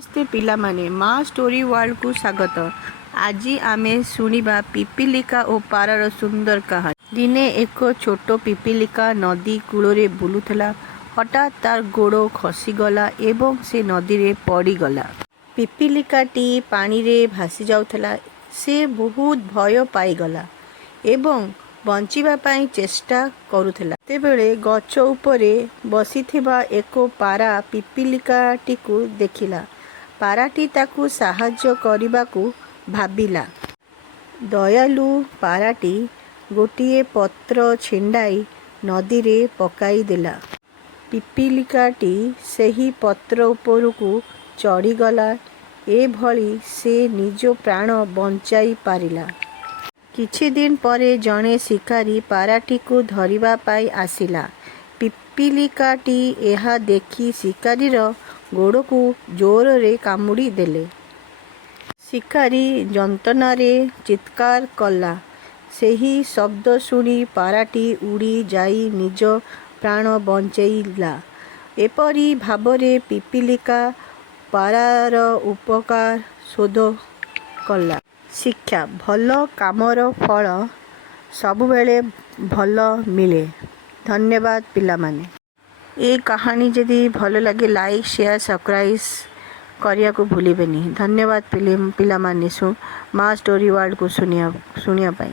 नमस्ते पिलामाने माँ story world को स्वागत। आज आमे सुनिबा पिपिलिका और पारार सुंदर कहानी। दिने एक छोट पिपिलिका नदी कूल बुलुला। हठात तार गोड़ खसीगला एवं से नदी रे पड़गला। पिपिलिकाटी पानी रे भासी जाउथला। से बहुत भय पाईगला एवं बंचिबा पाई चेष्टा करुथला। तेबेले गछ उपरे बसिथिबा एक पारा पिपिलिकाटी को देखिला। पाराटी ताकू साहाଯ୍य करबाकू भाबिला। दयालु पाराटी गोटिए पत्र छिंडाई नदी रे पकाई देला। पिपिलिकाटी सेही पत्र उपरकू चढ़ीगला। एभली से निज प्राण बंचाई पारिला। किछि दिन परे जणे शिकारी पाराटी को धरिबा पाई आसिला। पिपिलिकाटी एहा देखी शिकारीर गोड़ को जोर रे कामुड़ी देले। शिकारी जंतनारे चित्कार कला। सेही शब्द शुणी पाराटी उड़ी जाई निज प्राण बंचैला। एपरी भावरे पिपिलिका पारार उपकार शोध कला। शिक्षा भल कामर फल सबुबेले भल मिले। धन्यवाद पिलामाने। ये कहानी जदि भल लगे लाइक शेयर सब्सक्राइब करिया को भूलिबेनी। धन्यवाद पिलामाने माँ स्टोरी वर्ल्ड को सुनिया पाई।